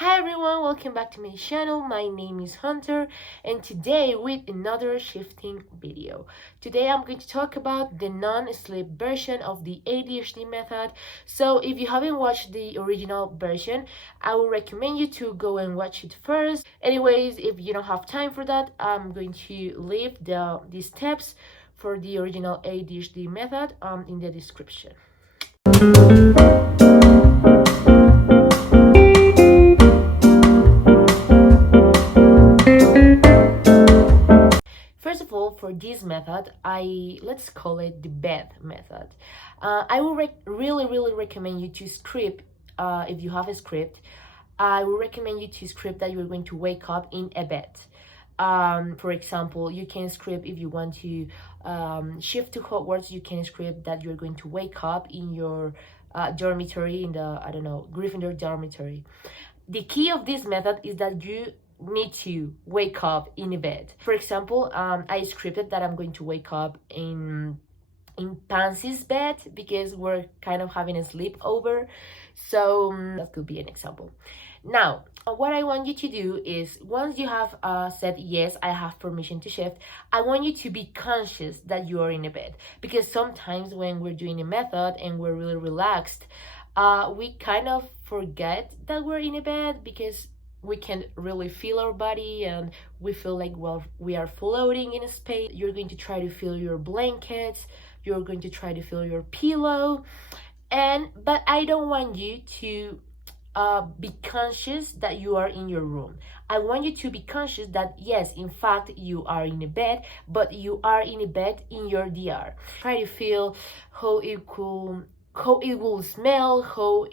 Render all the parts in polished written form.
Hi everyone, welcome back to my channel. My name is Hunter and today with another shifting video. Today I'm going to talk about the non-sleep version of the ADHD method. So if you haven't watched the original version, I would recommend you to go and watch it first. Anyways, if you don't have time for that, I'm going to leave the steps for the original ADHD method in the description. First of all, for this method, let's call it the bed method. I will really recommend you to script. If you have a script, I will recommend you to script that you're going to wake up in a bed. For example, you can script if you want to shift to Hogwarts. You can script that you're going to wake up in your dormitory, in the Gryffindor dormitory. The key of this method is that you need to wake up in a bed. For example, I scripted that I'm going to wake up in Pansy's bed because we're kind of having a sleepover. So that could be an example. Now, what I want you to do is, once you have said, yes, I have permission to shift, I want you to be conscious that you are in a bed. Because sometimes when we're doing a method and we're really relaxed, we kind of forget that we're in a bed because we can really feel our body and we feel like, well, we are floating in a space. You're going to try to feel your blankets, you're going to try to feel your pillow, but I don't want you to be conscious that you are in your room. I want you to be conscious that yes, in fact, you are in a bed, but you are in a bed in your DR. Try to feel how it will smell, how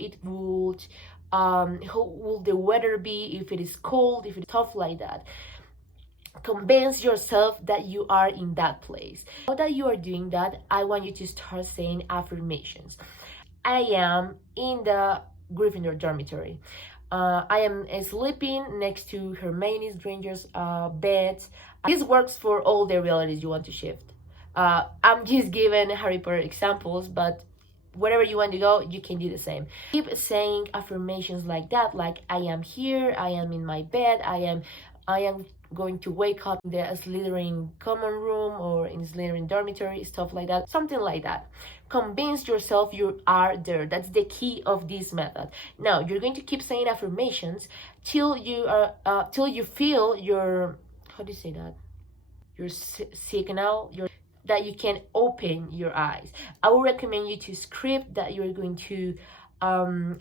will the weather be, if it is cold, if it's tough, like that. Convince yourself that you are in that place. Now that you are doing that, I want you to start saying affirmations. I am in the Gryffindor dormitory. I am sleeping next to Hermione Granger's bed. This works for all the realities you want to shift. I'm just giving Harry Potter examples, but wherever you want to go, you can do the same. Keep saying affirmations like that, like I am here, I am in my bed, I am going to wake up in the Slytherin common room or in Slytherin dormitory, stuff like that, something like that. Convince yourself you are there. That's the key of this method. Now you're going to keep saying affirmations till you feel your, how do you say that, your signal, that you can open your eyes. I would recommend you to script that you're going to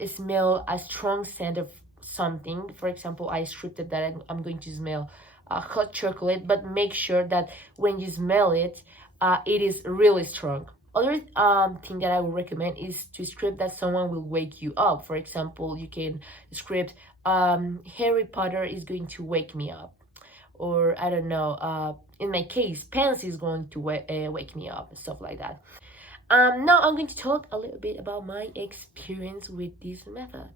smell a strong scent of something. For example, I scripted that I'm going to smell hot chocolate, but make sure that when you smell it, it is really strong. Other thing that I would recommend is to script that someone will wake you up. For example, you can script Harry Potter is going to wake me up, or I don't know, in my case, Pansy is going to wake me up, and stuff like that. Now I'm going to talk a little bit about my experience with this method.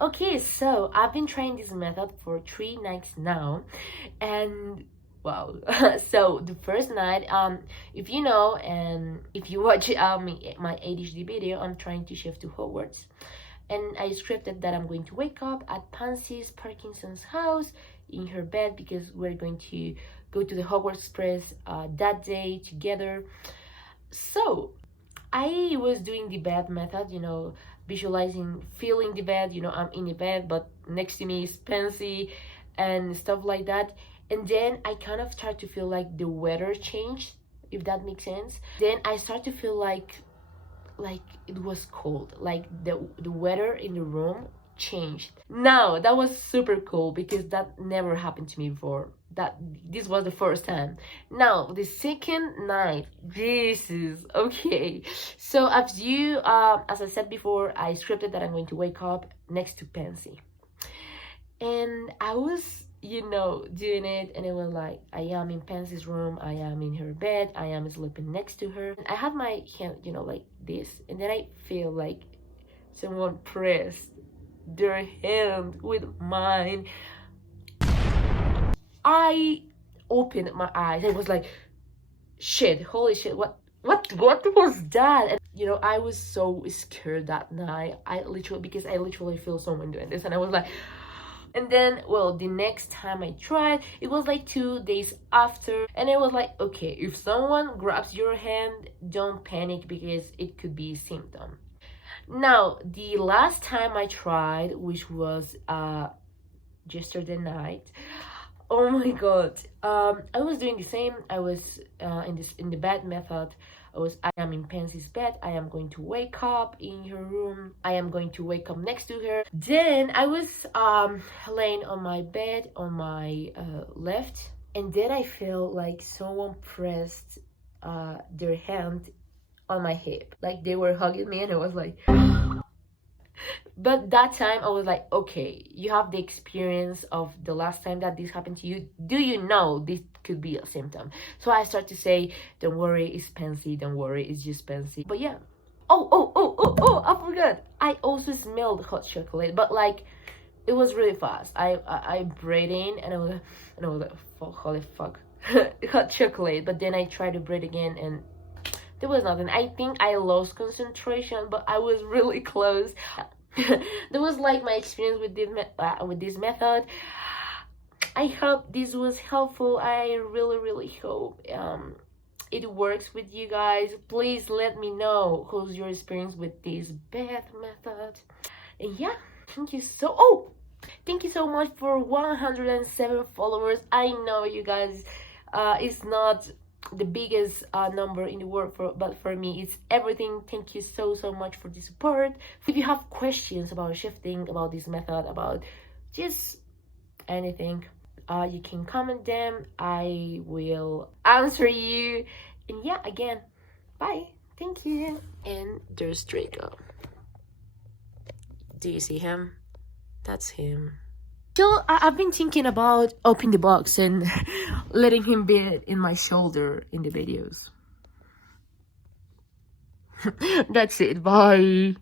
Okay, so I've been trying this method for 3 nights now, and wow. So the first night, if you know and if you watch my ADHD video, I'm trying to shift to Hogwarts, and I scripted that I'm going to wake up at Pansy's Parkinson's house in her bed because we're going to go to the Hogwarts Express that day together. So I was doing the bed method, visualizing, feeling the bed, I'm in the bed, but next to me is Pansy and stuff like that. And then I kind of start to feel like the weather changed, if that makes sense. Then I start to feel like it was cold, like the weather in the room changed. Now that was super cool because that never happened to me before. This was the first time. Now the second night, Jesus, okay. So as I said before, I scripted that I'm going to wake up next to Pansy, and I was doing it, and it was like I am in Pansy's room, I am in her bed, I am sleeping next to her. I have my hand like this, and then I feel like someone pressed their hand with mine. I opened my eyes. I was like, shit, holy shit, what was that? And I was so scared that night. Because I literally feel someone doing this, and I was like, And then, well, the next time I tried, it was like 2 days after, and it was like, okay, if someone grabs your hand, don't panic because it could be a symptom. Now, the last time I tried, which was yesterday night, oh my god, I was doing the same. I was in the bed method. I am in Pansy's bed. I am going to wake up in her room. I am going to wake up next to her. Then I was laying on my bed on my left, and then I felt like someone pressed their hand on my hip, like they were hugging me, and I was like, but that time I was like, okay, you have the experience of the last time that this happened to you. Do you know this could be a symptom? So I start to say, don't worry, it's Pansy. Don't worry, it's just Pansy. But yeah. Oh, I forgot. I also smelled hot chocolate, but like it was really fast. I breathed in, and I was like, fuck, holy fuck, hot chocolate. But then I tried to breathe again, and there was nothing. I think I lost concentration, but I was really close. That was like my experience with this method. I hope this was helpful. I really hope it works with you guys. Please let me know how's your experience with this bath method. And yeah, thank you so much for 107 followers. I know you guys, it's not the biggest number in the world, but for me it's everything. Thank you so much for the support. If you have questions about shifting, about this method, about just anything, you can comment them. I will answer you. And yeah, again, bye, thank you. And there's Draco. Do you see him? That's him. So I've been thinking about opening the box and letting him be in my shoulder in the videos. That's it. Bye.